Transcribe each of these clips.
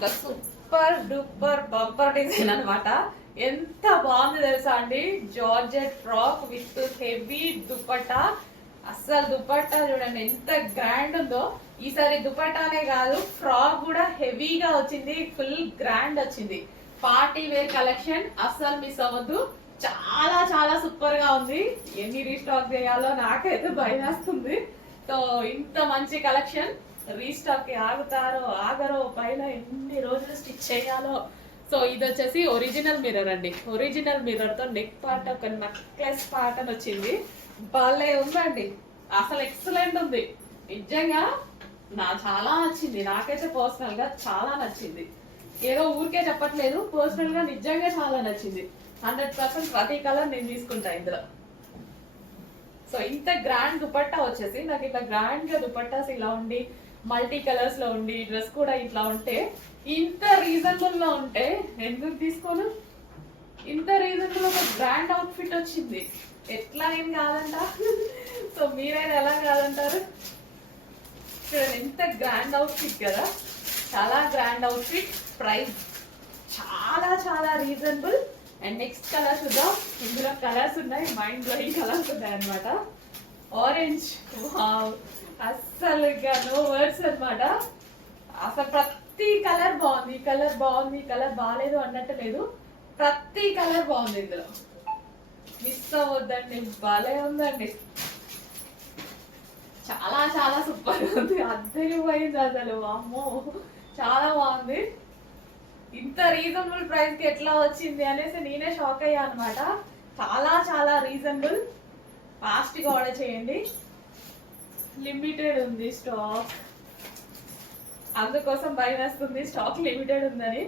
ఒక super duper bumper design అనమాట. ఎంత బాగుంది తెలుసా అండి. Georgette frock with heavy dupatta. అస్సలు దుపట్టా చూడండి ఎంత గ్రాండ్ ఉందో. ఈసారి దుపట్టానే కాదు ఫ్రాక్ కూడా హెవీగా వచ్చింది, ఫుల్ గ్రాండ్ వచ్చింది. పార్టీ వేర్ కలెక్షన్ అస్సలు మిస్ అవ్వద్దు. చాలా చాలా సూపర్ గా ఉంది. ఎన్ని రీస్టాక్ చేయాలో నాకైతే భయం వేస్తుంది. సో ఇంత మంచి కలెక్షన్ రీస్టాక్ కి ఆగుతారో ఆగరో, పైన ఎన్ని రోజులు స్టిచ్ చేయాలో. సో ఇది వచ్చేసి ఒరిజినల్ మిర్రర్ అండి. ఒరిజినల్ మిర్రర్ తో నెక్ పార్ట్ ఒక నెక్లెస్ ప్యాటర్న్ వచ్చింది. భలే ఉందండి, అసలు ఎక్సలెంట్ ఉంది నిజంగా. చాలా నచ్చింది నాకైతే, పర్సనల్ గా చాలా నచ్చింది. ఏదో ఊరికే చెప్పట్లేదు, పర్సనల్ గా నిజంగా చాలా నచ్చింది. 100% ప్రతి కలర్ నేను తీసుకుంటా ఇందులో. సో ఇంత గ్రాండ్ దుపట్టా వచ్చేసి నాకు ఇట్లా గ్రాండ్ గా దుపట్టాస్ ఇలా ఉండి మల్టీ కలర్స్ లో ఉండి డ్రెస్ కూడా ఇట్లా ఉంటే, ఇంత రీజనబుల్ లో ఉంటే ఎందుకు తీసుకోను. ఇంత రీజనబుల్ ఒక గ్రాండ్ అవుట్ ఫిట్ వచ్చింది, ఎట్లా ఏం కాదంట. సో మీరైనా ఎలా కాదంటారు. చూడండి ఎంత గ్రాండ్ అవుట్ ఫిట్ కదా, చాలా గ్రాండ్ అవుట్ ఫిట్. ప్రైస్ చాలా చాలా రీజనబుల్. అండ్ నెక్స్ట్ కలర్ చూద్దాం. ఇందులో కలర్స్ ఉన్నాయి, మైండ్ లో ఈ కలర్స్ ఉన్నాయి అనమాట. ఆరెంజ్, వావ్, అస్సలు ఇంకా నో వర్డ్స్ అనమాట. అసలు ప్రతి కలర్ బాగుంది, ఈ కలర్ బాగుంది, ఈ కలర్ బాగాలేదు అన్నట్టు లేదు. ప్రతి కలర్ బాగుంది ఇందులో, మిస్ అవ్వద్దండి. భలే ఉందండి, చాలా చాలా సూపర్ ఉంది. అద్దరిపోయింది అసలు, అమ్మో చాలా బాగుంది. ఇంత రీజనబుల్ ప్రైస్ కి ఎట్లా వచ్చింది అనేసి నేనే షాక్ అయ్యా అనమాట. చాలా చాలా రీజనబుల్. ఫాస్ట్ గా ఆర్డర్ చేయండి, లిమిటెడ్ ఉంది స్టాక్. అందుకోసం భయం వేస్తుంది స్టాక్ లిమిటెడ్ ఉందని.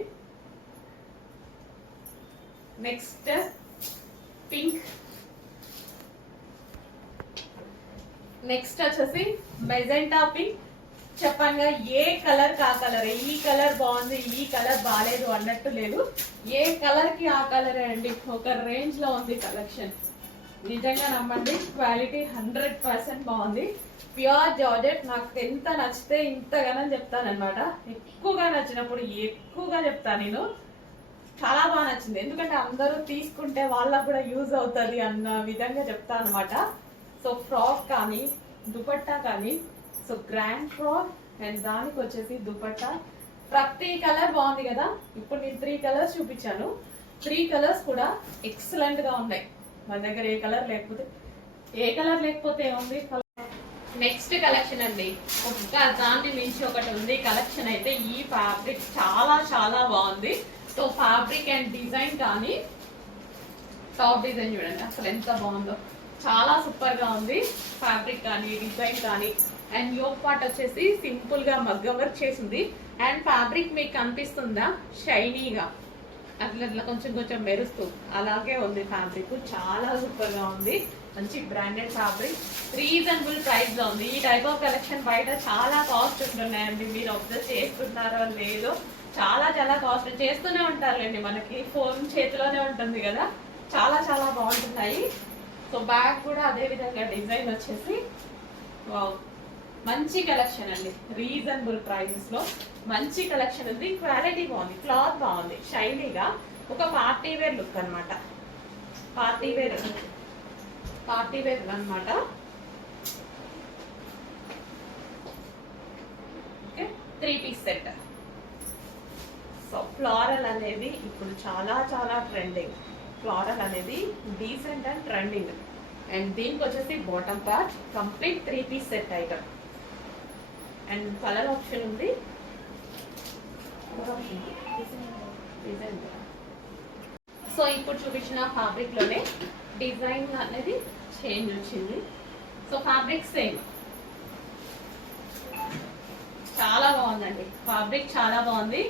Next pink. నెక్స్ట్ వచ్చేసి మెజెంటా పింక్. చెప్పంగా ఏ కలర్ కా కలర్. ఈ కలర్ బాగుంది, ఈ కలర్ బాగాలేదు అన్నట్టు లేదు. ఏ కలర్ కి ఆ కలరే అండి. ఒక రేంజ్ లో ఉంది కలెక్షన్. నిజంగా నమ్మండి, క్వాలిటీ 100% బాగుంది. Pure georgette. నాకు ఎంత నచ్చితే ఇంతగానో చెప్తాను అనమాట. ఎక్కువగా నచ్చినప్పుడు ఎక్కువగా చెప్తాను నేను. చాలా బాగా నచ్చింది, ఎందుకంటే అందరూ తీసుకుంటే వాళ్ళకు కూడా యూజ్ అవుతుంది అన్న విధంగా చెప్తాను అనమాట. సో ఫ్రాక్ కానీ దుపట్టా కానీ, సో గ్రాండ్ ఫ్రాక్ అండ్ దానికి వచ్చేసి దుపట్టా, ప్రతి కలర్ బాగుంది కదా. ఇప్పుడు నేను 3 కలర్స్ చూపించాను. 3 కలర్స్ కూడా ఎక్సలెంట్ గా ఉన్నాయి. మన దగ్గర ఏ కలర్ లేకపోతే ఏముంది. నెక్స్ట్ కలెక్షన్ అండి, ఒక్క దాన్ని మించి ఒకటి ఉంది కలెక్షన్ అయితే. ఈ ఫ్యాబ్రిక్ చాలా చాలా బాగుంది. సో ఫ్యాబ్రిక్ అండ్ డిజైన్ కానీ, టాప్ డిజైన్ చూడండి అసలు ఎంత బాగుందో, చాలా సూపర్ గా ఉంది. ఫ్యాబ్రిక్ కానీ డిజైన్ కానీ. అండ్ యోక్ పార్ట్ వచ్చేసి సింపుల్ గా మగ్గం వర్క్ చేసింది. అండ్ ఫ్యాబ్రిక్ మీకు కనిపిస్తుందా షైనీగా, అట్లా అట్లా కొంచెం కొంచెం మెరుస్తూ అలాగే ఉంది ఫ్యాబ్రిక్. చాలా సూపర్ గా ఉంది, మంచి బ్రాండెడ్ ఫ్యాబ్రిక్, రీజనబుల్ ప్రైస్ లో ఉంది. ఈ టైప్ ఆఫ్ కలెక్షన్ బయట చాలా కాస్ట్ ఉంటున్నాయండి. మీరు అబ్జర్వ్ చేస్తున్నారో లేదో, చాలా చాలా కాస్ట్ చేస్తూనే ఉంటారులేండి. మనకి ఫోన్ చేతిలోనే ఉంటుంది కదా. చాలా చాలా బాగుంటున్నాయి. సో బ్యాగ్ కూడా అదే విధంగా డిజైన్ వచ్చేసి వావ్, మంచి కలెక్షన్ అండి. రీజనబుల్ ప్రైజెస్ లో మంచి కలెక్షన్ ఉంది. క్వాలిటీ బాగుంది, క్లాత్ బాగుంది, షైనీగా. ఒక పార్టీ వేర్ లుక్ అనమాట. పార్టీ వేర్ అనమాట. Okay, 3 piece set. So floral అనేది ఇప్పుడు చాలా చాలా ట్రెండింగ్. ఫ్లోరల్ అనేది డీసెంట్ అండ్ ట్రెండింగ్. అండ్ దీనికి వచ్చేసి bottom part complete 3 piece set item. And colour option ఉంది. సో ఇప్పుడు చూపించిన ఫ్యాబ్రిక్ లోనే డిజైన్ అనేది చేంజ్ వచ్చింది. సో ఫ్యాబ్రిక్ సేమ్, చాలా బాగుందండి ఫ్యాబ్రిక్, చాలా బాగుంది.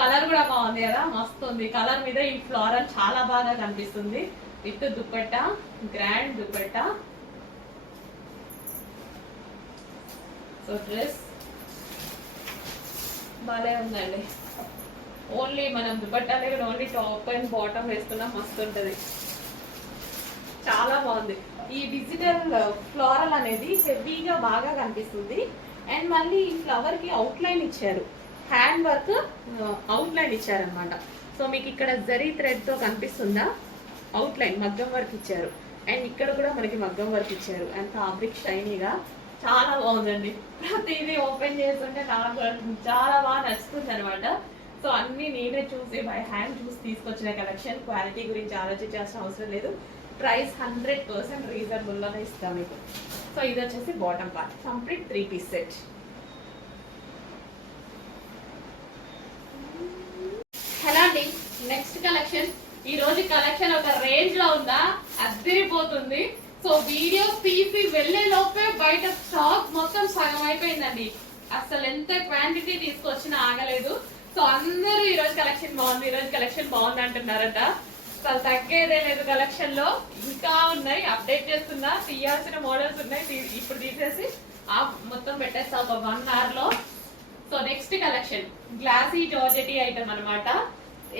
కలర్ కూడా బాగుంది కదా, మస్తు ఉంది. కలర్ మీద ఈ ఫ్లోరల్ చాలా బాగా కనిపిస్తుంది. With dupatta, grand dupatta. So dress బాగా ఉందండి. ఓన్లీ మనం దుపట్టా లేక ఓన్లీ టాప్ అండ్ బాటమ్ వేసుకున్నా మస్తు ఉంటుంది. చాలా బాగుంది. ఈ డిజిటల్ ఫ్లోరల్ అనేది హెవీగా బాగా కనిపిస్తుంది. అండ్ మళ్ళీ ఈ ఫ్లవర్ కి అవుట్ లైన్ ఇచ్చారు. హ్యాండ్ వర్క్ అవుట్లైన్ ఇచ్చారనమాట. సో మీకు ఇక్కడ జరీ థ్రెడ్తో కనిపిస్తుందా, అవుట్లైన్ మగ్గం వర్క్ ఇచ్చారు. అండ్ ఇక్కడ కూడా మనకి మగ్గం వర్క్ ఇచ్చారు. అండ్ ఫ్యాబ్రిక్ షైనీగా చాలా బాగుందండి. ప్రతిదీ ఓపెన్ చేస్తుంటే నాకు చాలా బాగా నచ్చుతుంది అనమాట. సో అన్నీ నేనే చూసి బై హ్యాండ్ చూసి తీసుకొచ్చిన కలెక్షన్. క్వాలిటీ గురించి ఆలోచించాల్సిన అవసరం లేదు. ప్రైస్ 100% రీజనబుల్లోనే ఇస్తాం మీకు. సో ఇది వచ్చేసి bottom part, complete 3 piece set. Hello అండి, నెక్స్ట్ కలెక్షన్. ఈ రోజు కలెక్షన్ ఒక రేంజ్ లో ఉందా, అద్దరిపోతుంది. సో వీడియో తీసి వెళ్లే లోపే బయట స్టాక్ మొత్తం సగం అయిపోయిందండి. అసలు ఎంత క్వాంటిటీ తీసుకొచ్చినా ఆగలేదు. సో అందరూ ఈ రోజు కలెక్షన్ బాగుంది, ఈ రోజు కలెక్షన్ బాగుంది అంటున్నారట. అసలు తగ్గేదే లేదు కలెక్షన్ లో. ఇంకా ఉన్నాయి, అప్డేట్ చేస్తున్నా. తీయాల్సిన మోడల్స్ ఉన్నాయి, ఇప్పుడు తీసేసి మొత్తం పెట్టేస్తా ఒక 1 hour లో. So next collection glossy georgette item అనమాట.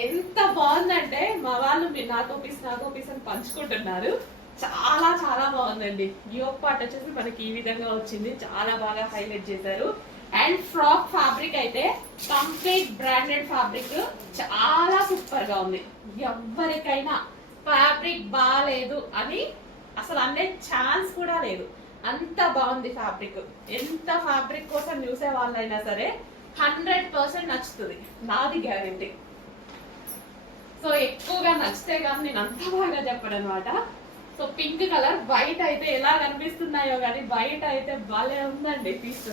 ఎంత బాగుందంటే మా వాళ్ళు నాకో పీస్ అని పంచుకుంటున్నారు. చాలా చాలా బాగుందండి. యోక్ పార్ట్ వచ్చేసి మనకి ఈ విధంగా వచ్చింది, చాలా బాగా హైలైట్ చేశారు. అండ్ ఫ్రాక్ ఫ్యాబ్రిక్ అయితే కంప్లీట్ బ్రాండెడ్ ఫ్యాబ్రిక్, చాలా సూపర్ గా ఉంది. ఎవరికైనా ఫ్యాబ్రిక్ బాగాలేదు అని అసలు అనే ఛాన్స్ కూడా లేదు, అంత బాగుంది ఫ్యాబ్రిక్. ఎంత ఫ్యాబ్రిక్ కోసం చూసే వాళ్ళైనా సరే 100% నచ్చుతుంది, నాది గ్యారెంటీ. సో ఎక్కువగా నచ్చితే కానీ నేను అంత బాగా చెప్పను అనమాట. సో పింక్ కలర్, వైట్ అయితే ఎలా కనిపిస్తున్నాయో కానీ వైట్ అయితే భలే ఉందండి పీస్,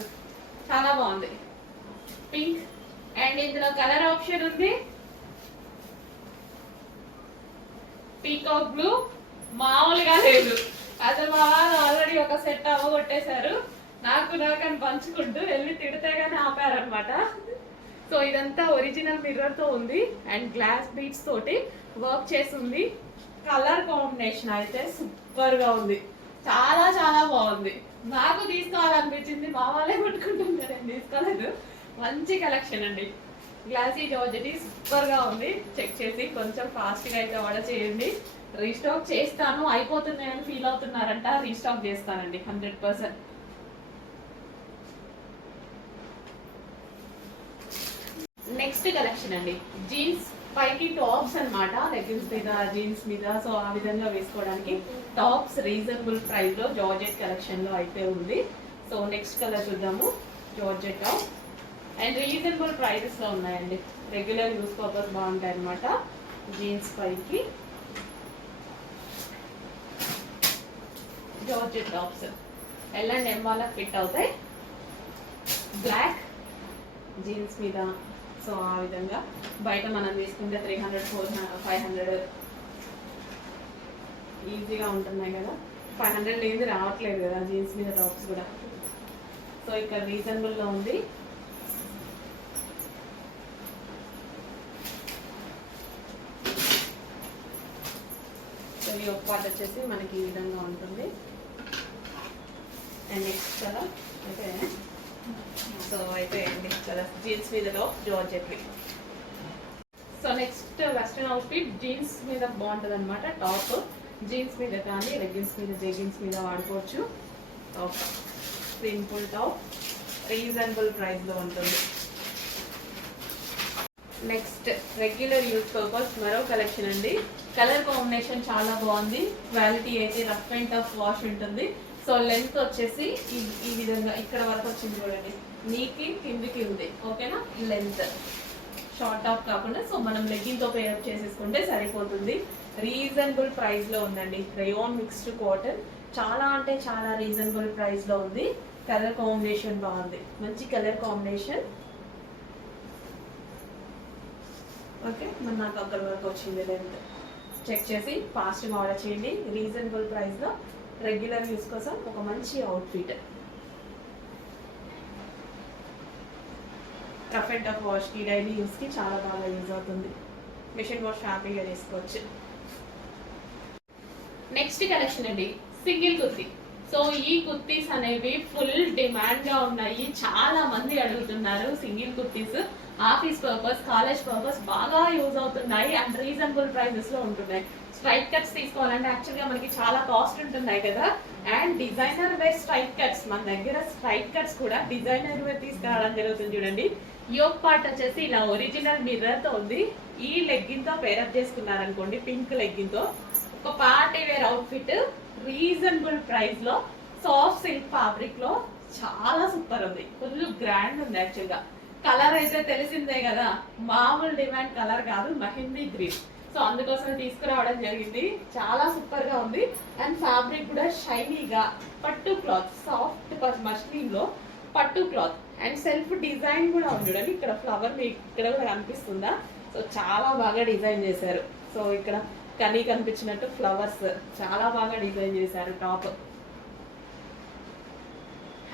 చాలా బాగుంది పింక్. అండ్ ఇందులో కలర్ ఆప్షన్ ఉంది పీకాక్ బ్లూ, మామూలుగా లేదు అసలు. మా వాళ్ళు ఆల్రెడీ ఒక సెట్ అవ్వగొట్టేశారు, నాకని పంచుకుంటూ వెళ్ళి తిడితే గానీ ఆపారనమాట. సో ఇదంతా ఒరిజినల్ మిర్రర్ తో ఉంది అండ్ గ్లాస్ బీట్స్ తోటి వర్క్ చేసి ఉంది. కలర్ కాంబినేషన్ అయితే సూపర్ గా ఉంది, చాలా చాలా బాగుంది. నాకు తీసుకోవాలనిపించింది, మా వాళ్ళే కొట్టుకుంటున్నారు, నేను తీసుకోలేదు. మంచి కలెక్షన్ అండి. గ్లాసీ జార్జెటీ సూపర్ గా ఉంది. చెక్ చేసి కొంచెం ఫాస్ట్ గా అయితే ఆర్డర్ చేయండి. రీస్టాక్ చేస్తాను, అయిపోతున్నాయని ఫీల్ అవుతున్నారంట, రీస్టాక్ చేస్తానండి 100%. నెక్స్ట్ కలెక్షన్ అండి, జీన్స్ పైకి టాప్స్ అనమాట, లెగ్గిన్స్ మీద జీన్స్ మీద. సో ఆ విధంగా వేసుకోవడానికి టాప్స్ రీజనబుల్ ప్రైస్ లో జార్జెట్ కలెక్షన్ లో అయితే ఉంది. సో నెక్స్ట్ కలర్ చూద్దాము, georgette top and reasonable prices లో ఉన్నాయండి. రెగ్యులర్ యూస్ పర్పస్ బాగుంటాయి అనమాట. జీన్స్ పైకి georgette tops L and M వాళ్ళకి ఫిట్ అవుతాయి. బ్లాక్ జీన్స్ మీద. సో ఆ విధంగా బయట మనం తీసుకుంటే 300, 400, 500 ఈజీగా ఉంటున్నాయి కదా. 500 లేని రావట్లేదు కదా జీన్స్ మీద టాప్స్ కూడా. సో ఇక్కడ రీజనబుల్లో ఉంది. సో ఈ ఒక పార్ట్ వచ్చేసి మనకి ఈ విధంగా ఉంటుంది. అండ్ నెక్స్ట్ కలర్ అయితే సో అయితే కదా జీన్స్ మీదలో georgette. So next western outfit jeans మీద బాగుంటుంది అనమాట. టాప్ జీన్స్ మీద కానీ లెగ్గిన్స్ మీద జెగిన్స్ మీద వాడుకోవచ్చు. Top simple top, reasonable price లో ఉంటుంది. నెక్స్ట్ రెగ్యులర్ యూజ్ పర్పస్ మరో కలెక్షన్ అండి. కలర్ కాంబినేషన్ చాలా బాగుంది. క్వాలిటీ అయితే రఫ్ అండ్ టఫ్ వాష్ ఉంటుంది. సో లెంత్ వచ్చేసి ఈ విధంగా ఇక్కడ వరకు వచ్చింది చూడండి, నీకి కిందికి ఉంది. ఓకేనా, లెంత్ షార్ట్ టాప్ కాకుండా సో మనం లెగ్గింగ్ తో పేరప్ చేసేసుకుంటే సరిపోతుంది. రీజనబుల్ ప్రైస్ లో ఉందండి. రేయాన్ మిక్స్డ్ కాటన్, చాలా అంటే చాలా రీజనబుల్ ప్రైస్ లో ఉంది. కలర్ కాంబినేషన్ బాగుంది, మంచి కలర్ కాంబినేషన్. ఓకే, మరి నాకు అక్కడ వరకు వచ్చింది లెంత్. చెక్ చేసి ఫాస్ట్గా ఆర్డర్ చేయండి. రీజనబుల్ ప్రైస్ లో రెగ్యులర్ యూస్ కోసం ఒక మంచి అవుట్ఫిట్. రఫ్ అండ్ టఫ్ వాష్కి, డైలీ యూస్కి చాలా బాగా యూజ్ అవుతుంది. మిషన్ వాష్ హ్యాపీగా చేసుకోవచ్చు. నెక్స్ట్ కలెక్షన్ అండి, సింగిల్ కుర్తీ. సో ఈ కుర్తీస్ అనేవి ఫుల్ డిమాండ్ గా ఉన్నాయి, చాలా మంది అడుగుతున్నారు. Single kurtis office purpose, college purpose బాగా యూజ్ అవుతున్నాయి అండ్ రీజనబుల్ ప్రైజెస్ లో ఉంటున్నాయి. స్ట్రైట్ కట్స్ తీసుకోవాలంటే యాక్చువల్గా మనకి చాలా కాస్ట్ ఉంటున్నాయి కదా. And designer wear straight cuts, మన దగ్గర స్ట్రైట్ కట్స్ కూడా డిజైనర్ వేర్ తీసుకురావడం జరుగుతుంది చూడండి. యోక్ పార్ట్ వచ్చేసి ఇలా ఒరిజినల్ మిర్రర్ తో ఉంది. ఈ లెగ్గిన్ తో పేరప్ చేసుకున్నారనుకోండి, పింక్ లెగ్గిన్ తో ఒక party wear outfit reasonable price లో సాఫ్ట్ సిల్క్ ఫ్యాబ్రిక్ లో చాలా సూపర్ ఉంది. ఫుల్ గ్రాండ్ ఉంది. యాక్చువల్ గా కలర్ అయితే తెలిసిందే కదా, మామూలు డిమాండ్ కలర్ కాదు, మెహందీ గ్రీన్. సో అందుకోసం తీసుకురావడం జరిగింది. చాలా సూపర్ గా ఉంది. అండ్ ఫ్యాబ్రిక్ కూడా షైనీగా, పట్టు క్లాత్, సాఫ్ట్ మస్లిన్ లో పట్టు క్లాత్ అండ్ సెల్ఫ్ డిజైన్ కూడా ఉంది. చూడండి ఇక్కడ ఫ్లవర్ మీకు ఇక్కడ కూడా కనిపిస్తుందా? సో చాలా బాగా డిజైన్ చేశారు. సో ఇక్కడ కనీ కనిపించినట్టు ఫ్లవర్స్ చాలా బాగా డిజైన్ చేశారు. టాప్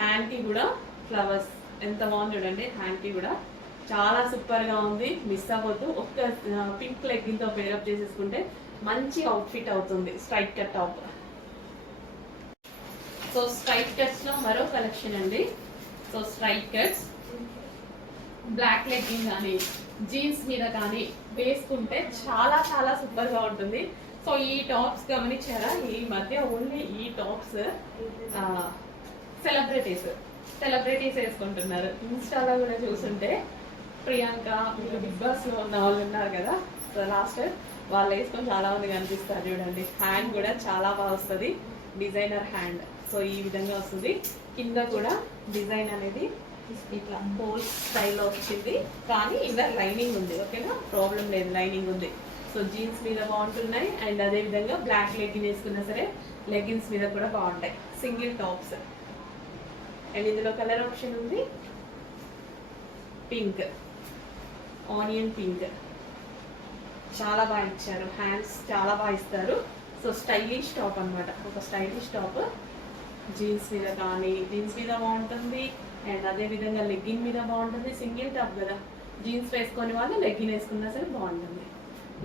హ్యాండ్ కి కూడా ఫ్లవర్స్ ఎంత బాగుంది చూడండి. హ్యాండ్ కి కూడా చాలా సూపర్ గా ఉంది. మిస్ అవ్వద్దు. ఒక్క పింక్ లెగ్గిన్ తో పేరప్ చేసేసుకుంటే మంచి అవుట్ఫిట్ అవుతుంది. Straight cut top. So straight cuts లో మరో కలెక్షన్ అండి. So straight cuts black legging కానీ జీన్స్ మీద కానీ వేసుకుంటే చాలా చాలా సూపర్ గా ఉంటుంది. సో ఈ టాప్స్ గమనించారా? ఈ మధ్య ఓన్లీ ఈ టాప్స్ సెలబ్రిటీస్ వేసుకుంటున్నారు. ఇన్స్టాలో కూడా చూస్తుంటే ప్రియాంక, మీరు బిగ్ బాస్ లో ఉన్న వాళ్ళు ఉన్నారు కదా, సో లాస్ట్ వాళ్ళు వేసుకొని చాలా మంది కనిపిస్తారు. చూడండి హ్యాండ్ కూడా చాలా బాగా వస్తుంది, డిజైనర్ హ్యాండ్. సో ఈ విధంగా వస్తుంది. కింద కూడా డిజైన్ అనేది ఇట్లా హోల్ స్టైల్లో వచ్చింది, కానీ ఇంకా లైనింగ్ ఉంది. ఓకేనా, ప్రాబ్లం లేదు, లైనింగ్ ఉంది. సో జీన్స్ మీద బాగుంటున్నాయి. అండ్ అదే విధంగా బ్లాక్ లెగ్గిన్ వేసుకున్నా సరే లెగ్గిన్స్ మీద కూడా బాగుంటాయి. Single tops. అండ్ ఇందులో కలర్ ఆప్షన్ ఉంది, పింక్, ఆనియన్ పింక్. చాలా బాగా ఇచ్చారు. హ్యాండ్స్ చాలా బాగా ఇస్తారు. సో స్టైలిష్ టాప్ అనమాట, ఒక స్టైలిష్ టాప్. జీన్స్ మీద కానీ జీన్స్ మీద బాగుంటుంది. అండ్ అదే విధంగా లెగ్గిన్ మీద బాగుంటుంది. సింగిల్ టాప్ కదా, జీన్స్ వేసుకొని వాళ్ళు లెగ్గిన్ వేసుకున్నా సరే బాగుంటుంది.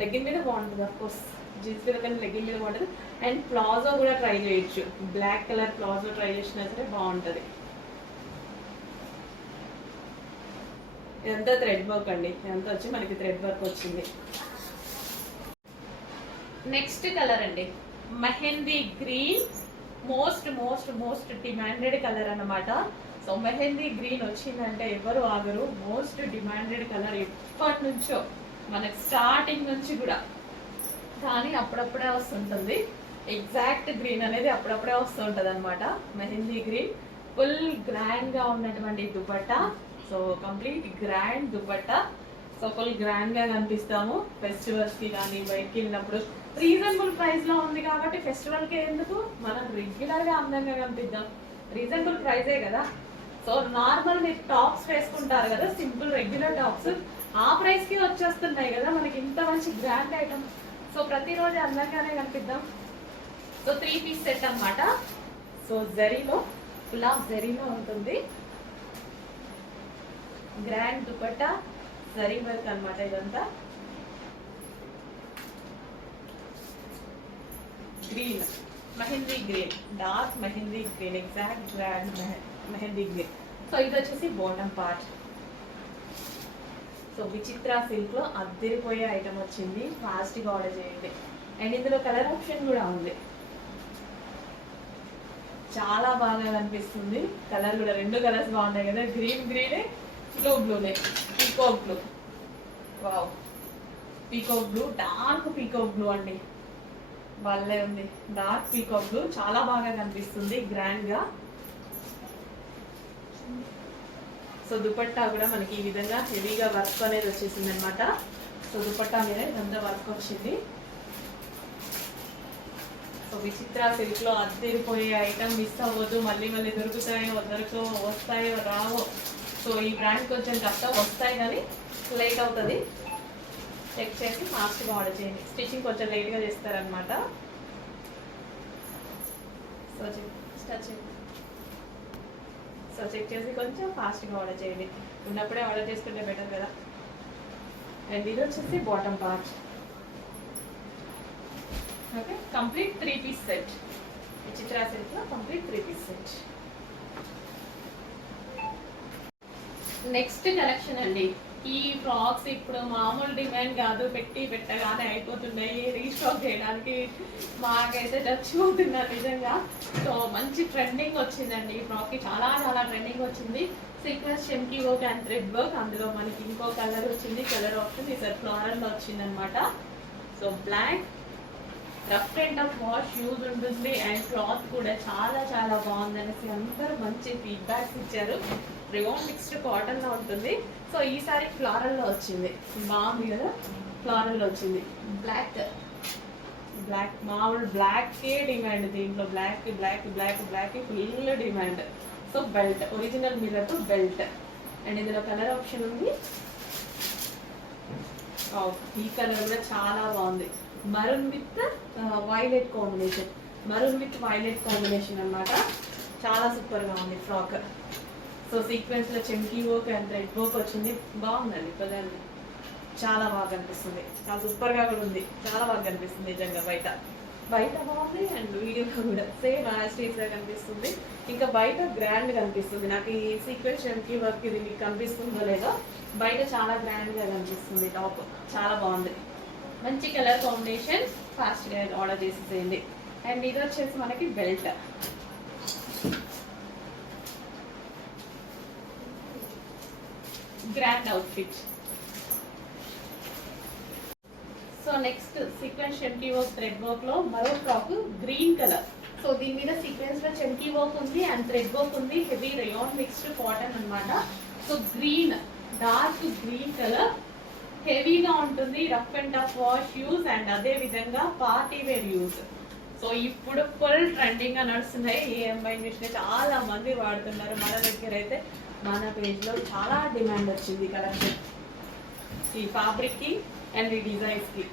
లెగ్గిన్ మీద బాగుంటుంది, అఫ్కోర్స్ జీన్స్ మీద కానీ లెగ్గిన్ మీద బాగుంటుంది. అండ్ ప్లాజో కూడా ట్రై చేయొచ్చు. బ్లాక్ కలర్ ప్లాజో ట్రై చేసినా సరే బాగుంటుంది. ఇదంతా థ్రెడ్ వర్క్ అండి. ఇదంతా వచ్చి మనకి థ్రెడ్ వర్క్ వచ్చింది. నెక్స్ట్ కలర్ అండి, mehndi green. Most most most demanded colour అన్నమాట. సో మెహందీ గ్రీన్ వచ్చిందంటే ఎవరు ఆగరు. మోస్ట్ డిమాండెడ్ కలర్ ఎప్పటి నుంచో, మనకి స్టార్టింగ్ నుంచి కూడా. కానీ అప్పుడప్పుడే వస్తుంటుంది. ఎగ్జాక్ట్ గ్రీన్ అనేది అప్పుడప్పుడే వస్తుంటుంది అనమాట. మెహందీ గ్రీన్ ఫుల్ గ్రాండ్ గా ఉన్నటువంటి dupatta. So complete grand dupatta. So full grand గా కనిపిస్తాము ఫెస్టివల్స్ కి కానీ బయటకి వెళ్ళినప్పుడు. రీజనబుల్ ప్రైస్ లో ఉంది కాబట్టి ఫెస్టివల్ కి ఎందుకు, మనం రెగ్యులర్ గా అందంగా కనిపిద్దాం. రీజనబుల్ ప్రైజే కదా. సో నార్మల్ మీరు టాప్స్ వేసుకుంటారు కదా, సింపుల్ రెగ్యులర్ టాప్స్, ఆ ప్రైస్ కి వచ్చేస్తున్నాయి కదా మనకి ఇంత మంచి గ్రాండ్ ఐటమ్. సో ప్రతిరోజు అందంగానే కనిపిద్దాం. సో 3 పీస్ సెట్ అన్నమాట. సో జరీలో, ఫుల్ ఆఫ్ జరీలో ఉంటుంది. గ్రాండ్ దుపట్టా, జరీ వర్క్ అన్నమాట ఇదంతా. Green, mehndi green, dark mehndi green, exact grand mehndi green. So ఇది వచ్చేసి బాటమ్ పార్ట్. సో విచిత్ర సిల్క్ లో అద్దరిపోయే ఐటమ్ వచ్చింది. ఫాస్ట్ గా ఆర్డర్ చేయండి. అండ్ ఇందులో కలర్ ఆప్షన్ కూడా ఉంది. చాలా బాగా కనిపిస్తుంది. కలర్ కూడా 2 కలర్స్ బాగున్నాయి కదా, గ్రీన్ గ్రీనే, బ్లూ బ్లూనే, peacock blue. Wow, peacock blue, dark peacock blue అండి, భలే ఉంది. డార్క్ పీకాక్ బ్లూ చాలా బాగా కనిపిస్తుంది గ్రాండ్ గా. సో దుపట్టా కూడా మనకి ఈ విధంగా హెవీగా వర్క్ అనేది వచ్చేసింది అనమాట. సో దుపట్టా మీద ఇదంతా వర్క్ వచ్చింది. సో విచిత్ర సిల్క్ లో అద్దరిపోయే ఐటమ్. మిస్ అవ్వద్దు. మళ్ళీ మళ్ళీ దొరుకుతాయో దొరకో, వస్తాయో రావో. సో ఈ బ్రాండ్ కొంచెం కష్టం, వస్తాయి కానీ లేట్ అవుతుంది. చెక్ చేసి ఫాస్ట్గా ఆర్డర్ చేయండి. స్టిచ్చింగ్ కొంచెం లేట్గా చేస్తారనమాట. సో చెక్ చేసి కొంచెం ఫాస్ట్గా ఆర్డర్ చేయండి. ఉన్నప్పుడే ఆర్డర్ చేసుకుంటే బెటర్ కదా. అండ్ ఇది వచ్చేసి bottom part. Okay, complete 3 piece set. Vichitra సిల్క్లో complete 3 piece set. Next collection అండి, ఈ ఫ్రాక్స్ ఇప్పుడు మామూలు డిమాండ్ కాదు, పెట్టి పెట్టగానే అయిపోతున్నాయి. రీస్టాక్ చేయడానికి మాకైతే చచ్చిపోతున్నారు నిజంగా. సో మంచి ట్రెండింగ్ వచ్చిందండి ఈ ఫ్రాక్కి, చాలా చాలా ట్రెండింగ్ వచ్చింది. సీక్వెన్స్ చెంకీ వర్క్ అండ్ థ్రెడ్ వర్క్, అందులో మనకి ఇంకో కలర్ వచ్చింది, కలర్ ఆప్షన్ ఈసారి ఫ్లోరల్లో వచ్చింది అనమాట. So black rough and tough wash use ఉంటుంది అండ్ క్లాత్ కూడా చాలా చాలా బాగుందనేసి అందరూ మంచి ఫీడ్బ్యాక్స్ ఇచ్చారు. రియోన్ మిక్స్డ్ కాటన్ లో ఉంటుంది. సో ఈసారి ఫ్లారల్ లో వచ్చింది, బాగుంది కదా, ఫ్లారల్ లో వచ్చింది. బ్లాక్ బ్లాక్ మామూలు బ్లాక్ కే డిమాండ్, దీంట్లో black black black black full demand. So belt original mirror తో బెల్ట్ అండ్ ఇందులో కలర్ ఆప్షన్ ఉంది. ఈ కలర్ కూడా చాలా బాగుంది, maroon with violet combination, maroon with violet combination అన్నమాట. చాలా సూపర్ గా ఉంది ఫ్రాక్. సో సీక్వెన్స్ లో చెంకీ వర్క్ అండ్ థ్రెడ్ వర్క్ వచ్చింది, బాగుందండి కలర్, చాలా బాగా కనిపిస్తుంది. చాలా సూపర్ గా కూడా ఉంది, చాలా బాగా కనిపిస్తుంది నిజంగా. బయట బాగుంది అండ్ వీడియోలో కూడా సేమ్ యాస్టీస్ గా కనిపిస్తుంది. ఇంకా బయట గ్రాండ్ కనిపిస్తుంది. నాకు ఈ సీక్వెన్స్ చెంకీ వర్క్ ఇది మీకు కనిపిస్తుందో లేదో, బయట చాలా గ్రాండ్ గా కనిపిస్తుంది. టాప్ చాలా బాగుంది, మంచి కలర్ కాంబినేషన్. ఫాస్ట్ గా ఆర్డర్ చేసేసేయండి. అండ్ ఇది వచ్చేసి మనకి belt, grand outfit. So next sequence చెంకీ వర్క్ థ్రెడ్ వర్క్ లో మరో ఫ్రాక్ గ్రీన్ కలర్. సో దీని మీద సీక్వెన్స్ లో చెంకీ వర్క్ ఉంది అండ్ థ్రెడ్ వర్క్ ఉంది, హెవీ రేయాన్ మిక్స్డ్ కాటన్ అన్నమాట. So green, dark green colour, హెవీగా ఉంటుంది, rough and tough wash use and అదే విధంగా పార్టీ వేర్ యూజ్. సో ఇప్పుడు ఫుల్ ట్రెండింగ్ గా నడుస్తున్నాయి. ఈ అమ్మాయి చూసిన చాలా మంది వాడుతున్నారు. మన దగ్గర అయితే మన పేజ్ లో చాలా డిమాండ్ వచ్చింది కలెక్షన్ ఈ ఫ్యాబ్రిక్ కి అండ్ ఈ డిజైన్స్ కి.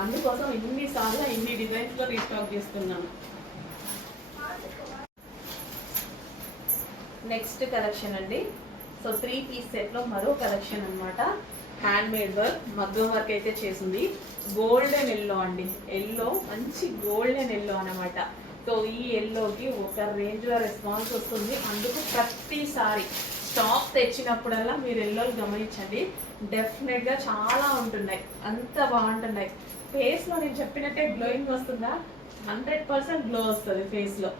అందుకోసం ఇన్నిసార్లు ఇన్ని డిజైన్స్ లో రీస్టాక్ చేస్తున్నాను. నెక్స్ట్ కలెక్షన్ అండి. సో 3 పీస్ సెట్ లో మరో కలెక్షన్ అన్నమాట. హ్యాండ్ మేడ్ వర్క్, మగ్గం వర్క్ అయితే చేసింది. గోల్డెన్ ఎల్లో అండి, ఎల్లో మంచి గోల్డెన్ ఎల్లో అన్నమాట. సో ఈ ఎల్లోకి ఒక రేంజ్ లో రెస్పాన్స్ వస్తుంది. అందుకు ప్రతిసారి స్టాక్ తెచ్చినప్పుడల్లా మీరు ఎల్లోలు గమనించండి, డెఫినెట్ గా చాలా ఉంటున్నాయి, అంత బాగుంటున్నాయి. ఫేస్ లో నేను చెప్పినట్టే గ్లోయింగ్ వస్తుందా, 100% గ్లో వస్తుంది ఫేస్ లో.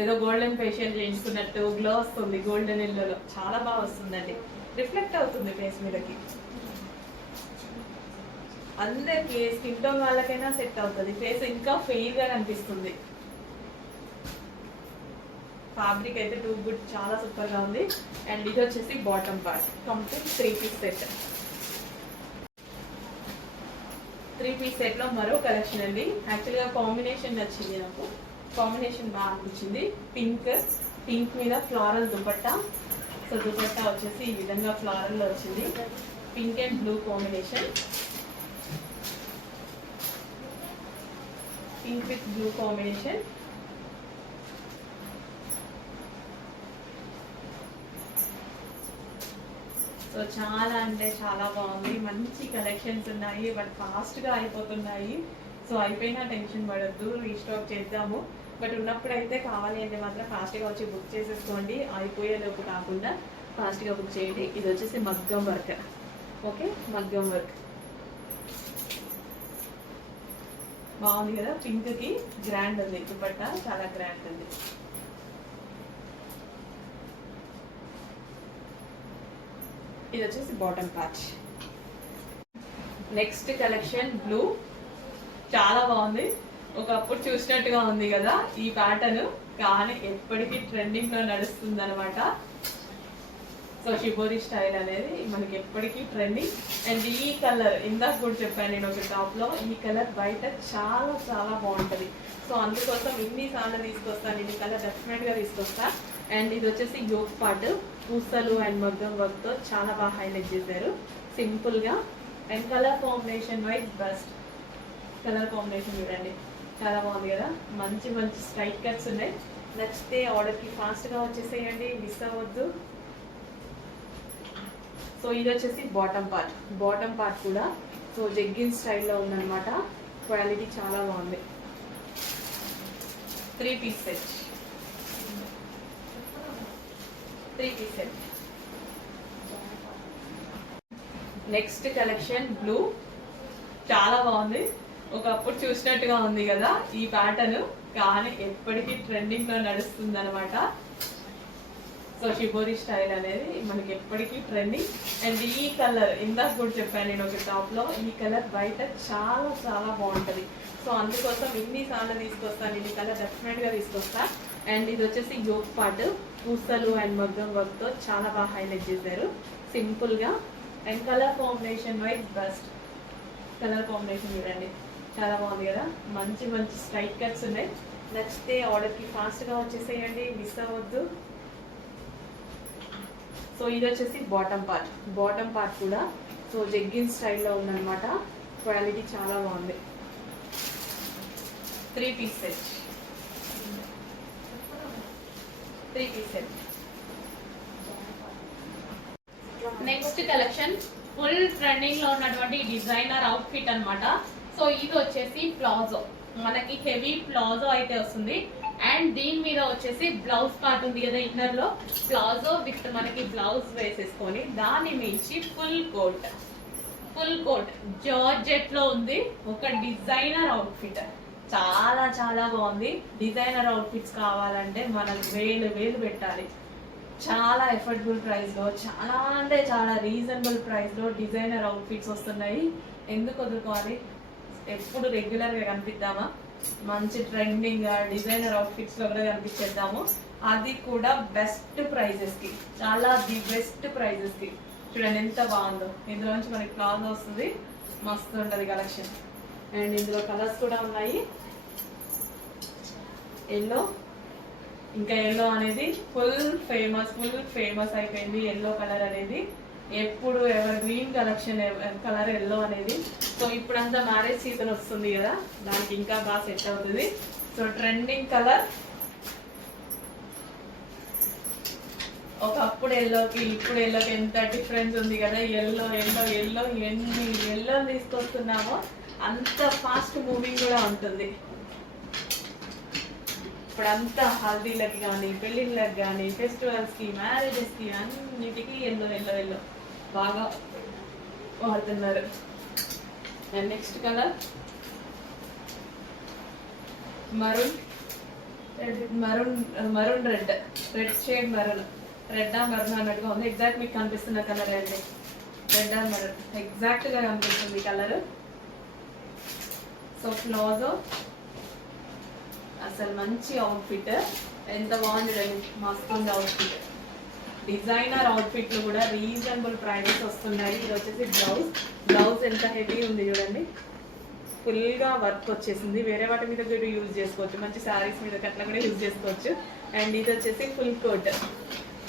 ఏదో గోల్డెన్ ఫేషియల్ చేయించుకున్నట్టు గ్లో వస్తుంది గోల్డెన్ ఎల్లోలో, చాలా బాగా వస్తుందండి, రిఫ్లెక్ట్ అవుతుంది ఫేస్ మీదకి. అందరికి స్కిన్ టోన్ వాళ్ళకైనా సెట్ అవుతుంది, ఫేస్ ఇంకా ఫెయిర్ గా కనిపిస్తుంది. ఫ్యాబ్రిక్ అయితే టూ గుడ్, చాలా సూపర్ గా ఉంది. అండ్ ఇది వచ్చేసి bottom part, complete 3 piece set. 3 piece set లో మరో కలెక్షన్ అండి. యాక్చువల్గా కాంబినేషన్ నచ్చింది నాకు, కాంబినేషన్ బాగా అనిపించింది. పింక్ మీద ఫ్లారల్ దుపట్టా. సో దుపట్టా వచ్చేసి ఈ విధంగా ఫ్లారల్ లో వచ్చింది, pink and blue combination, pink with blue combination. So చాలా అంటే చాలా బాగుంది, మంచి కలెక్షన్స్ ఉన్నాయి, బట్ ఫాస్ట్గా అయిపోతున్నాయి. సో అయిపోయినా టెన్షన్ పడద్దు, రీస్టాక్ చేద్దాము. బట్ ఉన్నప్పుడు అయితే కావాలి అంటే మాత్రం ఫాస్ట్గా వచ్చి బుక్ చేసేసుకోండి, అయిపోయేలోపు కాకుండా ఫాస్ట్గా బుక్ చేయండి. ఇది వచ్చేసి మగ్గం వర్క్, ఓకే, మగ్గం వర్క్ బాగుంది కదా, పింక్కి గ్రాండ్ ఉంది దుపట్టా, చాలా గ్రాండ్ ఉంది. ఇది వచ్చేసి bottom patch. Next collection blue, చాలా బాగుంది, ఒకప్పుడు చూసినట్టుగా ఉంది కదా ఈ ప్యాటర్న్, కానీ ఎప్పటికీ ట్రెండింగ్ లో నడుస్తుంది అనమాట. సో షిబోరి స్టైల్ అనేది మనకి ఎప్పటికీ ట్రెండింగ్. అండ్ ఈ కలర్ ఇందాక కూడా చెప్పాను నేను ఒక టాప్ లో, ఈ కలర్ బయట చాలా చాలా బాగుంటది. సో అందుకోసం ఇన్నిసార్లు తీసుకొస్తాను, ఈ కలర్ డెఫినెట్ గా తీసుకొస్తా. అండ్ ఇది వచ్చేసి యోక్ పార్ట్, పూసలు అండ్ మగ్గం వర్క్ తో చాలా బాగా హైలైట్ చేశారు, సింపుల్ గా. And colour combination wise best, colour combination చూడండి చాలా బాగుంది కదా, మంచి మంచి స్ట్రైట్ కట్స్ ఉన్నాయి. నచ్చితే ఆర్డర్కి ఫాస్ట్గా వచ్చేసేయండి, మిస్ అవ్వద్దు. సో ఇది వచ్చేసి బాటమ్ పార్ట్ కూడా సో జెగ్గిన్ స్టైల్లో ఉందన్నమాట, క్వాలిటీ చాలా బాగుంది. 3 piece set, 3 piece set. Next collection blue, చాలా బాగుంది. ఒకప్పుడు చూసినట్టుగా ఉంది కదా ఈ ప్యాటర్న్, కానీ ఎప్పటికీ ట్రెండింగ్ లో నడుస్తుంది అనమాట. సో షిబోరి స్టైల్ అనేది మనకి ఎప్పటికీ ట్రెండింగ్. అండ్ ఈ కలర్ ఇందాక కూడా చెప్పాను నేను ఒక టాప్ లో, ఈ కలర్ బయట చాలా చాలా బాగుంటది. సో అందుకోసం ఇన్నిసార్లు తీసుకొస్తాను, ఈ కలర్ డెఫినెట్ గా తీసుకొస్తా. అండ్ ఇది వచ్చేసి యోగ్ పార్ట్, పూసలు అండ్ మగ్గం వర్క్ తో చాలా బాగా హైలైట్ చేశారు సింపుల్ గా. And colour combination wise best. Colour combination చూడండి చాలా బాగుంది కదా, మంచి మంచి స్ట్రైట్ కట్స్ ఉన్నాయి. నచ్చితే ఆర్డర్కి ఫాస్ట్గా వచ్చేసేయండి, మిస్ అవ్వద్దు. సో ఇది వచ్చేసి బాటమ్ పార్ట్ కూడా సో జెగ్గిన్ స్టైల్లో ఉందన్నమాట. క్వాలిటీ చాలా బాగుంది. 3 piece set. Next collection full trending లో ఉన్నటువంటి డిజైనర్ అవుట్ ఫిట్ అనమాట. సో ఇది వచ్చేసి ప్లాజో, మనకి హెవీ ప్లాజో అయితే వస్తుంది. అండ్ దీని మీద వచ్చేసి బ్లౌజ్ పార్ట్ ఉంది కదా ఇన్నర్ లో, ప్లాజో విత్ మనకి బ్లౌజ్ వేసేసుకొని దాని మించి ఫుల్ కోట్ జార్జెట్ లో ఉంది. ఒక డిజైనర్ అవుట్ ఫిట్ చాలా చాలా బాగుంది. డిజైనర్ అవుట్ ఫిట్స్ కావాలంటే మనం వేలు పెట్టాలి. చాలా ఎఫర్డబుల్ ప్రైస్ లో, చాలా అంటే చాలా రీజనబుల్ ప్రైస్ లో డిజైనర్ అవుట్ ఫిట్స్ వస్తున్నాయి. ఎందుకు వదులుకోవాలి, ఎప్పుడు రెగ్యులర్ గా కనిపిద్దామా, మంచి ట్రెండింగ్ డిజైనర్ అవుట్ ఫిట్స్ లో కూడా కనిపించేద్దాము. అది కూడా బెస్ట్ ప్రైజెస్ కి, చాలా ది బెస్ట్ ప్రైజెస్ కి. చూడండి ఎంత బాగుందో. ఇందులోంచి మనకి క్లాత్ వస్తుంది, మస్తు ఉంటుంది కలెక్షన్. అండ్ ఇందులో కలర్స్ కూడా ఉన్నాయి. ఎల్లో, ఇంకా ఎల్లో అనేది ఫుల్ ఫేమస్ అయిపోయింది. ఎల్లో కలర్ అనేది ఎప్పుడు ever green collection colour yellow అనేది. సో ఇప్పుడంతా మ్యారేజ్ సీజన్ వస్తుంది కదా, దానికి ఇంకా బాగా సెట్ అవుతుంది. So trending colour. ఒకప్పుడు ఎల్లోకి ఇప్పుడు ఎల్లోకి ఎంత డిఫరెన్స్ ఉంది కదా. ఎల్లో ఎన్ని ఎల్లో తీసుకొస్తున్నామో అంత ఫాస్ట్ మూవింగ్ కూడా ఉంటుంది. ఇప్పుడంతా హల్దీలకి కానీ, పెళ్ళిళ్ళకి కానీ, ఫెస్టివల్స్కి, మ్యారేజెస్కి అన్నిటికీ ఎల్లో బాగా వాడుతున్నారు. And next colour maroon red shade red అన్నట్టుగా ఉంది. ఎగ్జాక్ట్ మీకు కనిపిస్తున్న కలర్ అండి, రెడ్ అండ్ మరూన్ ఎగ్జాక్ట్గా కనిపిస్తుంది కలర్. సో ప్లాజో అసలు మంచి అవుట్ఫిట్, ఎంత బాగుంది, మస్తు ఉంది అవుట్ఫిట్. డిజైనర్ అవుట్ఫిట్లు కూడా రీజనబుల్ ప్రైజెస్ వస్తున్నాయి. ఇది వచ్చేసి బ్లౌజ్ ఎంత హెవీ ఉంది చూడండి, ఫుల్గా వర్క్ వచ్చేసింది. వేరే వాటి మీద కూడా యూజ్ చేసుకోవచ్చు, మంచి శారీస్ మీద అట్లా కూడా యూజ్ చేసుకోవచ్చు. అండ్ ఇది వచ్చేసి ఫుల్ కోట్,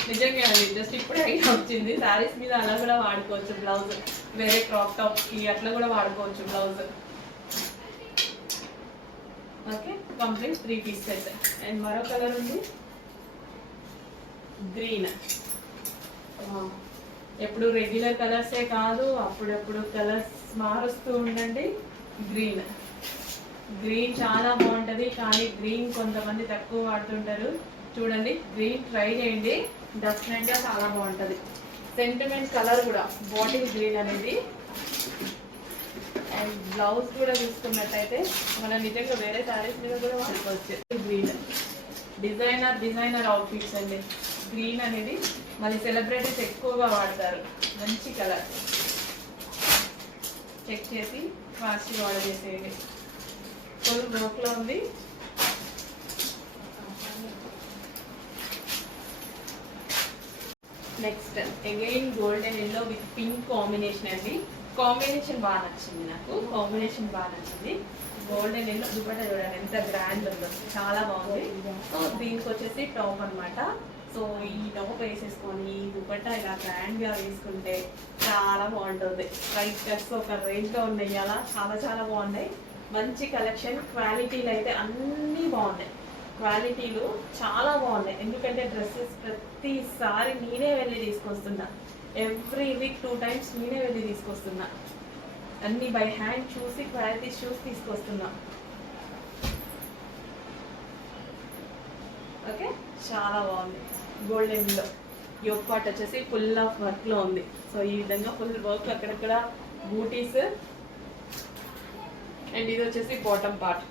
నిజంగా అండి జస్ట్ ఇప్పుడే ఐడియా వచ్చింది. శారీస్ మీద అలా కూడా వాడుకోవచ్చు బ్లౌజ్, వేరే క్రాప్ టాప్కి అట్లా కూడా వాడుకోవచ్చు blouse. Okay, complete 3 piece set. And మరో కలర్ ఉంది గ్రీన్. ఎప్పుడు రెగ్యులర్ కలర్సే కాదు, అప్పుడప్పుడు కలర్స్ మారుస్తూ ఉండండి. గ్రీన్ చాలా బాగుంటుంది, కానీ గ్రీన్ కొంతమంది తక్కువ వాడుతుంటారు. చూడండి, గ్రీన్ ట్రై చేయండి, డెఫినెట్గా చాలా బాగుంటుంది. సెంటిమెంట్ కలర్ కూడా బాటిల్ గ్రీన్ అనేది. అండ్ బ్లౌజ్ కూడా చూసుకున్నట్టయితే మనం నిజంగా వేరే శారీస్ మీద కూడా వాడుకోవచ్చు. గ్రీన్ డిజైనర్ అవుట్ఫిట్స్ అండి. గ్రీన్ అనేది మళ్ళీ సెలబ్రిటీస్ ఎక్కువగా వాడతారు. మంచి కలర్, చెక్ చేసి ఫాస్ట్గా ఆర్డర్ చేసేయండి. ఫుల్ వర్క్లో ఉంది. Next again golden yellow with pink combination అండి. కాంబినేషన్ బాగా నచ్చింది నాకు, గోల్డెన్ ఎల్లో దుపట్టా చూడండి ఎంత గ్రాండ్ ఉందో, చాలా బాగుంది. సో దీనికి వచ్చేసి టాప్ అనమాట. సో ఈ టాప్ వేసేసుకొని ఈ దుపట్టా ఇలా గ్రాండ్గా వేసుకుంటే చాలా బాగుంటుంది. ప్రైస్ కట్స్ ఒక రేంజ్లో ఉన్నాయి, అలా చాలా చాలా బాగున్నాయి. మంచి కలెక్షన్. క్వాలిటీలు అయితే అన్నీ బాగున్నాయి, క్వాలిటీలు చాలా బాగున్నాయి. ఎందుకంటే డ్రెస్సెస్ ప్రతిసారి నేనే వెళ్ళి తీసుకొస్తున్నా, ఎవ్రీ వీక్ 2 times నేనే వెళ్ళి తీసుకొస్తున్నా. అన్ని బై హ్యాండ్ చూసి క్వాలిటీస్ చూసి తీసుకొస్తున్నా. ఓకే, చాలా బాగుంది. గోల్డెన్లో యోక్ పార్ట్ వచ్చేసి ఫుల్ ఆఫ్ వర్క్ లో ఉంది. సో ఈ విధంగా ఫుల్ వర్క్ అక్కడక్కడ బూటీస్. అండ్ ఇది వచ్చేసి బాటమ్ పార్ట్.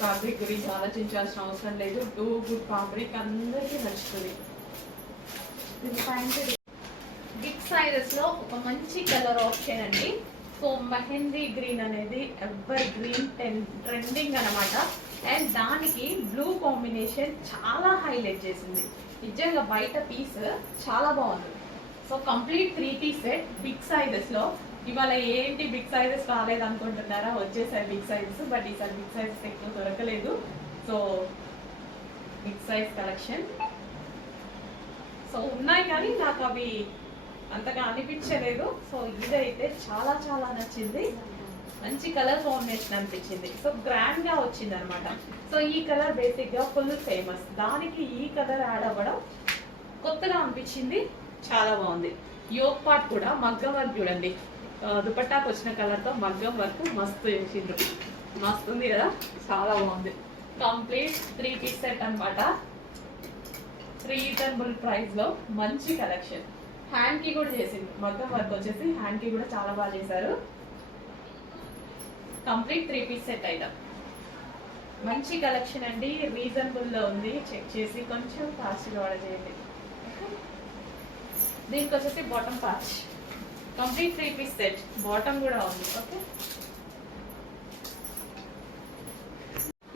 ఫ్యాబ్రిక్ గురించి ఆలోచించాల్సిన అవసరం లేదు, టూ గుడ్ ఫ్యాబ్రిక్, అందరికీ నచ్చుతుంది. బిగ్ సైజెస్ లో ఒక మంచి కలర్ ఆప్షన్ అండి. సో మెహందీ గ్రీన్ అనేది ఎవర్ గ్రీన్ ట్రెండింగ్ అనమాట. అండ్ దానికి బ్లూ కాంబినేషన్ చాలా హైలైట్ చేసింది. నిజంగా బయట పీస్ చాలా బాగుంది. So complete 3 piece set big sizes లో. ఇవాళ ఏంటి బిగ్ సైజెస్ రాలేదు అనుకుంటున్నారా, వచ్చేసాయి బిగ్ సైజెస్. బట్ ఈసారి బిగ్ సైజెస్ ఎక్కువ దొరకలేదు. So big size collection so ఉన్నాయి, కానీ నాకు అవి అంతగా అనిపించలేదు. సో ఇదైతే చాలా చాలా నచ్చింది. మంచి కలర్ కాంబినేషన్ అనిపించింది. సో గ్రాండ్ గా వచ్చింది అనమాట. సో ఈ కలర్ బేసిక్ గా ఫుల్ ఫేమస్, దానికి ఈ కలర్ యాడ్ అవ్వడం కొత్తగా అనిపించింది, చాలా బాగుంది. యోక్ పార్ట్ కూడా మగ్గం వర్క్ చూడండి, దుపట్టాకు వచ్చిన కలర్ తో మగ్గం వర్క్ మస్తు చేసిండ్రు. మస్తు ఉంది కదా, చాలా బాగుంది. కంప్లీట్ 3 పీస్ సెట్ అనమాట. రీజనబుల్ ప్రైస్ లో మంచి కలెక్షన్. హ్యాండ్ కి కూడా చేసింది, మగ్గం వర్క్ వచ్చేసి హ్యాండ్ కి కూడా చాలా బాగా చేశారు. Complete 3 piece set item. మంచి కలెక్షన్ అండి, రీజనబుల్ లో ఉంది. చెక్ చేసి కొంచెం ఫాస్ట్గా ఆర్డర్ చేయండి. దీనికి వచ్చేసి bottom part, complete 3 piece set, bottom కూడా ఉంది. ఓకే,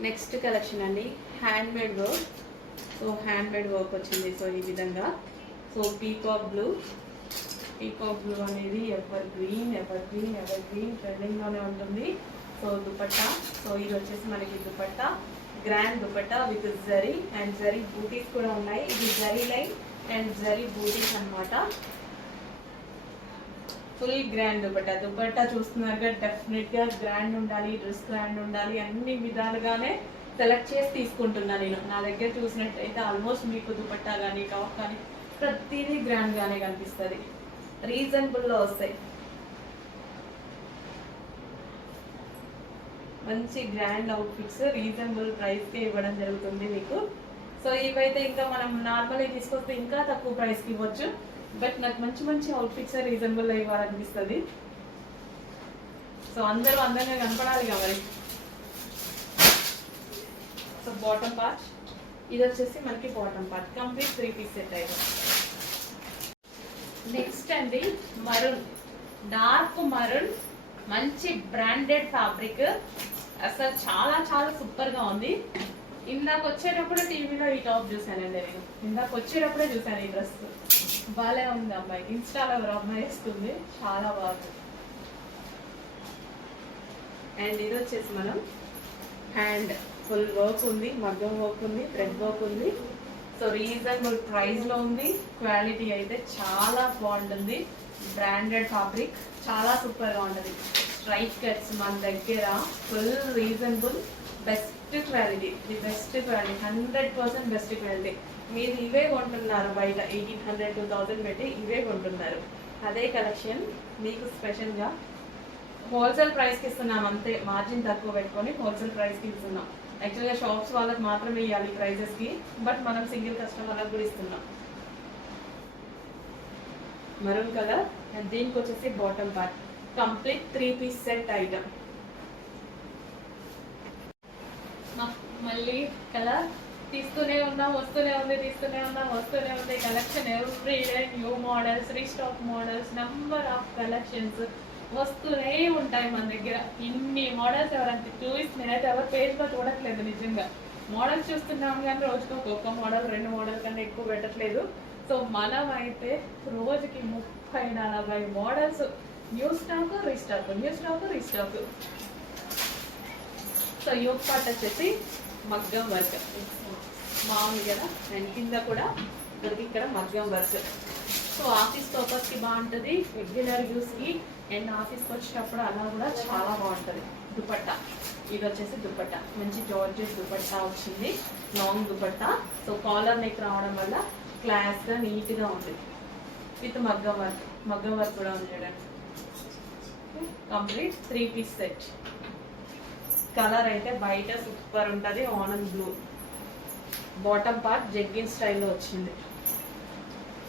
నెక్స్ట్ కలెక్షన్ అండి, handmade work. So handmade work వచ్చింది. సో ఈ విధంగా, సో పీకాక్ బ్లూ అనేది ఎవర్ గ్రీన్ ట్రెండింగ్ లోనే ఉంటుంది. సో దుపట్టా, సో ఇది వచ్చేసి మనకి dupatta, grand dupatta with zari and zari బూటీస్ కూడా ఉన్నాయి. ఇది జరీ లైన్ అండ్ జరీ బూటీస్ అన్నమాట. ఫుల్ గ్రాండ్ దుపట్టా చూస్తున్నారుగా, డెఫినెట్ గా గ్రాండ్ ఉండాలి, డ్రెస్ గ్రాండ్ ఉండాలి, అన్ని విధాలుగానే సెలెక్ట్ చేసి తీసుకుంటున్నా నేను. నా దగ్గర చూసినట్టయితే ఆల్మోస్ట్ మీకు దుపట్టా కానీ టాప్ కానీ ప్రతిదీ గ్రాండ్ గానే కనిపిస్తుంది. రీజనబుల్ లో వస్తాయి, మంచి గ్రాండ్ అవుట్ఫిట్స్ రీజనబుల్ ప్రైస్ కి ఇవ్వడం జరుగుతుంది మీకు. సో ఇవైతే ఇంకా మనం నార్మల్ తీసుకొస్తే ఇంకా తక్కువ ప్రైస్ కి ఇవ్వచ్చు. బట్ నాకు మంచి మంచి అవుట్ఫిట్స్ రీజనబుల్ లో ఇవ్వాలనిపిస్తుంది. సో అందరూ అందంగా కనపడాలి కాబట్టి. సో బాటమ్ పార్ట్, ఇది వచ్చేసి మనకి bottom part, complete 3 piece set item. Next అండి మరూన్, డార్క్ మరూన్, మంచి బ్రాండెడ్ ఫ్యాబ్రిక్, అసలు చాలా చాలా సూపర్ గా ఉంది. ఇందాక వచ్చేటప్పుడు టీవీలో ఈ టాప్ చూసానండి నేను, ఇందాక వచ్చేటప్పుడే చూసాను. ఈ డ్రెస్ బాగా ఉంది, అమ్మాయి ఇన్స్టాలో ఎవరు అమ్మాయి వేస్తుంది, చాలా బాగుంది. అండ్ ఇది వచ్చేసి మనం హ్యాండ్ ఫుల్ వర్క్ ఉంది, మగ్గం వర్క్ ఉంది, థ్రెడ్ వర్క్ ఉంది. సో రీజనబుల్ ప్రైస్ లో ఉంది. క్వాలిటీ అయితే చాలా బాగుంటుంది, బ్రాండెడ్ ఫ్యాబ్రిక్, చాలా సూపర్ గా ఉంటుంది. స్ట్రైట్ కట్స్ మన దగ్గర full reasonable, best quality, the best quality, 100% best quality. మీరు ఇవే కొంటున్నారు బయట 1800 2000 పెట్టి ఇవే కొంటున్నారు. అదే కలెక్షన్ మీకు స్పెషల్గా హోల్సేల్ ప్రైస్కి ఇస్తున్నాం, అంతే. మార్జిన్ తక్కువ పెట్టుకొని హోల్సేల్ ప్రైస్కి ఇస్తున్నాం. యాక్చువల్గా షాప్స్ వాళ్ళకి మాత్రమే ఇవ్వాలి ప్రైజెస్కి, బట్ మనం సింగిల్ కస్టమర్లకు కూడా ఇస్తున్నాం. మరూన్ కలర్ అండ్ దీనికి వచ్చేసి bottom part, complete 3 piece set item. మళ్ళీ కలర్ తీస్తూనే ఉన్నాం, వస్తూనే ఉంది, తీస్తూనే ఉన్నాం, వస్తూనే ఉంది. Collection every day new models, restock models, number of collections వస్తూనే ఉంటాయి మన దగ్గర. ఇన్ని మోడల్స్ ఎవరంటే చూసి నేనైతే ఎవరు పేజ్లో చూడట్లేదు. నిజంగా మోడల్స్ చూస్తున్నాం కానీ రోజుకి ఒక్కొక్క మోడల్ 2 మోడల్ కన్నా ఎక్కువ పెట్టట్లేదు. సో మనం అయితే రోజుకి 30-40 models, new stock restock, new stock restock. So yoke part వచ్చేసి మగ్గం వర్క్ మామూలు కదా, అండ్ కింద కూడా మనకి ఇక్కడ మగ్గం వర్క్. సో ఆఫీస్ పర్పస్కి బాగుంటుంది, రెగ్యులర్ యూస్కి, అండ్ ఆఫీస్కి వచ్చేటప్పుడు అలా కూడా చాలా బాగుంటుంది. దుపట్టా, ఇది వచ్చేసి దుపట్టా, మంచి జార్జెస్ దుపట్టా వచ్చింది, long dupatta. So collar neck రావడం వల్ల క్లాస్గా నీట్గా ఉంది, విత్ మగ్గం వర్క్ కూడా ఉంది చూడండి. Complete 3 piece set. కలర్ అయితే బయట సూపర్ ఉంటుంది, ఆనంద్ బ్లూ. బాటమ్ పార్ట్ జెగ్గిన్ స్టైల్లో వచ్చింది.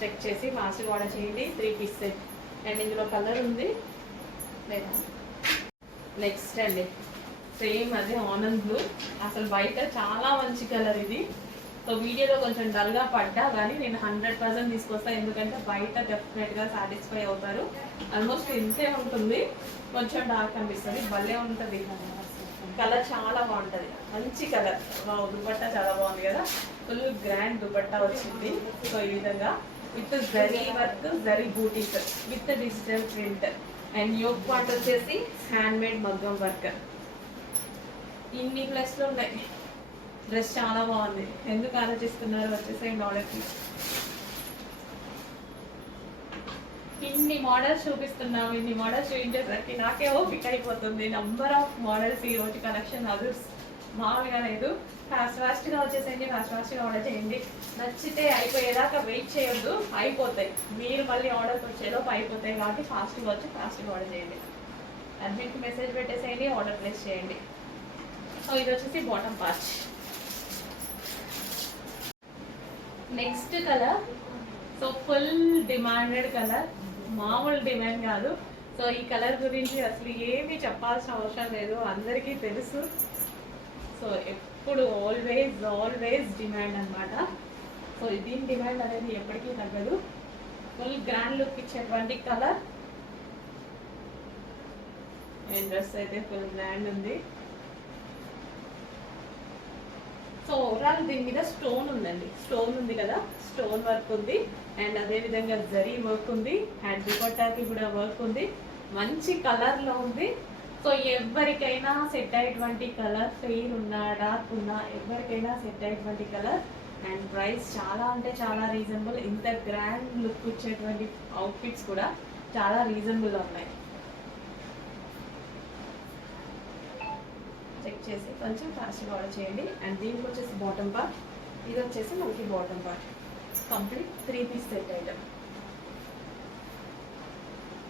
చెక్ చేసి ఫాస్ట్ ఆర్డర్ చేయండి. 3 పీస్ సెట్ అండ్ ఇందులో కలర్ ఉంది లేదా. నెక్స్ట్ అండి సేమ్ అది ఆనంద్ బ్లూ. అసలు బయట చాలా మంచి కలర్ ఇది. సో వీడియోలో కొంచెం డల్గా పడ్డా కానీ నేను 100% తీసుకొస్తాను, ఎందుకంటే బయట డెఫినెట్గా సాటిస్ఫై అవుతారు. ఆల్మోస్ట్ ఇంతే ఉంటుంది, కొంచెం డార్క్ అనిపిస్తుంది, భలే ఉంటుంది. కలర్ చాలా బాగుంటుంది, మంచి కలర్. దుపట్టా చాలా బాగుంది కదా, ఫుల్ గ్రాండ్ దుపట్టా వచ్చింది. సో ఈ విధంగా విత్ జరీ వర్క్, జరీ బూటీస్ with digital print and yoke part వచ్చేసి హ్యాండ్ మేడ్ మగ్గం వర్క్. ఇన్ని ప్లస్లు ఉన్నాయి. డ్రెస్ చాలా బాగుంది, ఎందుకు ఆలోచిస్తున్నారు, వచ్చేసేయండి ఆర్డర్కి. ఇన్ని మోడల్స్ చూపిస్తున్నాము, ఇన్ని మోడల్స్ చూపించేసరికి నాకే ఓపిక అయిపోతుంది. నంబర్ ఆఫ్ మోడల్స్ ఈ రోజు కలెక్షన్ అదర్స్ మామూలుగా లేదు. ఫాస్ట్గా వచ్చేసేయండి, ఫాస్ట్గా ఆర్డర్ చేయండి. నచ్చితే అయిపోయేదాకా వెయిట్ చేయొద్దు, అయిపోతాయి. మీరు మళ్ళీ ఆర్డర్కి వచ్చేలోపు అయిపోతాయి కాబట్టి ఫాస్ట్గా వచ్చి ఫాస్ట్గా ఆర్డర్ చేయండి. అడ్మిన్కి మెసేజ్ పెట్టేసేయండి, ఆర్డర్ ప్లేస్ చేయండి. సో ఇది వచ్చేసి bottom part. Next colour, so full demanded colour, మామూలు డిమాండ్ కాదు. సో ఈ కలర్ గురించి అసలు ఏమీ చెప్పాల్సిన అవసరం లేదు, అందరికీ తెలుసు. సో ఎప్పుడు ఆల్వేస్ డిమాండ్ అనమాట. సో దీని డిమాండ్ అనేది ఎప్పటికీ తగ్గదు. ఫుల్ గ్రాండ్ లుక్ ఇచ్చేటువంటి కలర్. డ్రెస్ అయితే ఫుల్ గ్రాండ్ ఉంది. సో ఓవరాల్ దీని మీద స్టోన్ ఉందండి, స్టోన్ ఉంది కదా, స్టోన్ వర్క్ ఉంది అండ్ అదే విధంగా జరీ వర్క్ ఉంది అండ్ దుపట్టాకి కూడా వర్క్ ఉంది. మంచి కలర్లో ఉంది. సో ఎవరికైనా సెట్ అయ్యేటువంటి కలర్, ఫెయిర్ ఉన్నా డార్క్ ఉన్నా ఎవరికైనా సెట్ అయ్యేటువంటి కలర్ అండ్ ప్రైస్ చాలా అంటే చాలా రీజనబుల్. ఇంత గ్రాండ్ లుక్ వచ్చేటువంటి అవుట్ఫిట్స్ కూడా చాలా రీజనబుల్గా ఉన్నాయి. చెక్ చేసి కొంచెం ఫాస్ట్గా ఆర్డర్ చేయండి. అండ్ దీనికి వచ్చేసి బాటమ్ పార్ట్, ఇది వచ్చేసి మనకి bottom part. Complete 3 piece set item,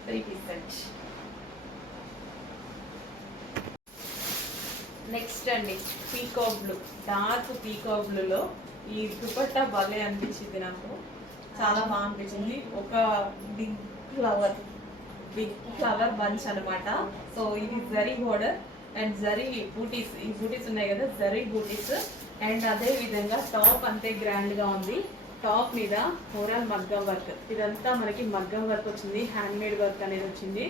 3 piece set. Next అండి పీకాక్ బ్లూ, డార్క్ పీకాక్ బ్లూలో ఈ దుపట్టా భలే అనిపించింది నాకు, చాలా బాగా అనిపించింది. ఒక బిగ్ ఫ్లవర్ బంచ్ అనమాట. సో ఇది జరీ బోర్డర్ అండ్ జరీ బూటీస్, ఈ బూటీస్ ఉన్నాయి కదా జరీ బూటీస్. అండ్ అదే విధంగా టాప్ అంతే గ్రాండ్ గా ఉంది. టాప్ మీద ఓవరాల్ మగ్గం వర్క్, ఇదంతా మనకి మగ్గం వర్క్ వచ్చింది, హ్యాండ్ మేడ్ వర్క్ అనేది వచ్చింది.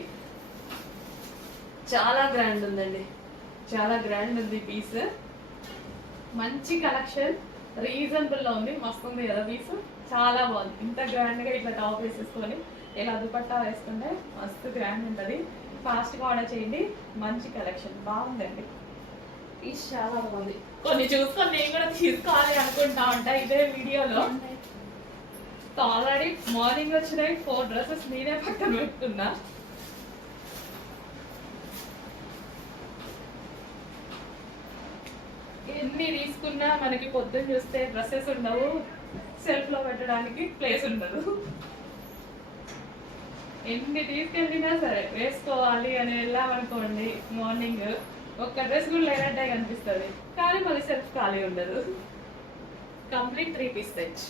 చాలా గ్రాండ్ ఉందండి, చాలా గ్రాండ్ ఉంది పీస్. మంచి కలెక్షన్, రీజనబుల్ లో ఉంది, మస్తు ఉంది కదా పీస్, చాలా బాగుంది. ఇంత గ్రాండ్ గా ఇట్లా టాప్ వేసేసుకొని ఇలా దుపట్టా వేసుకుంటే మస్తు గ్రాండ్ ఉంటుంది. ఫాస్ట్గా ఆర్డర్ చేయండి, మంచి కలెక్షన్ బాగుందండి. పీస్ చాలా బాగుంది. కొన్ని చూసుకొని నేను కూడా తీసుకోవాలి అనుకుంటా ఉంటా ఇదే వీడియోలో. ఆల్రెడీ మార్నింగ్ వచ్చినాయి 4 డ్రెస్సెస్ నేనే పక్కన పెట్టుకున్నా. ఎన్ని తీసుకున్నా మనకి పొద్దున్న చూస్తే డ్రెస్సెస్ ఉండవు, సెల్ఫ్ లో పెట్టడానికి ప్లేస్ ఉండదు. ఎన్ని తీసుకెళ్ళినా సరే వేసుకోవాలి అని వెళ్ళామనుకోండి, మార్నింగ్ ఒక్క డ్రెస్ కూడా లేనట్టే కనిపిస్తుంది, కానీ మళ్ళీ సెల్ఫ్ ఖాళీ ఉండదు. Complete 3 piece set.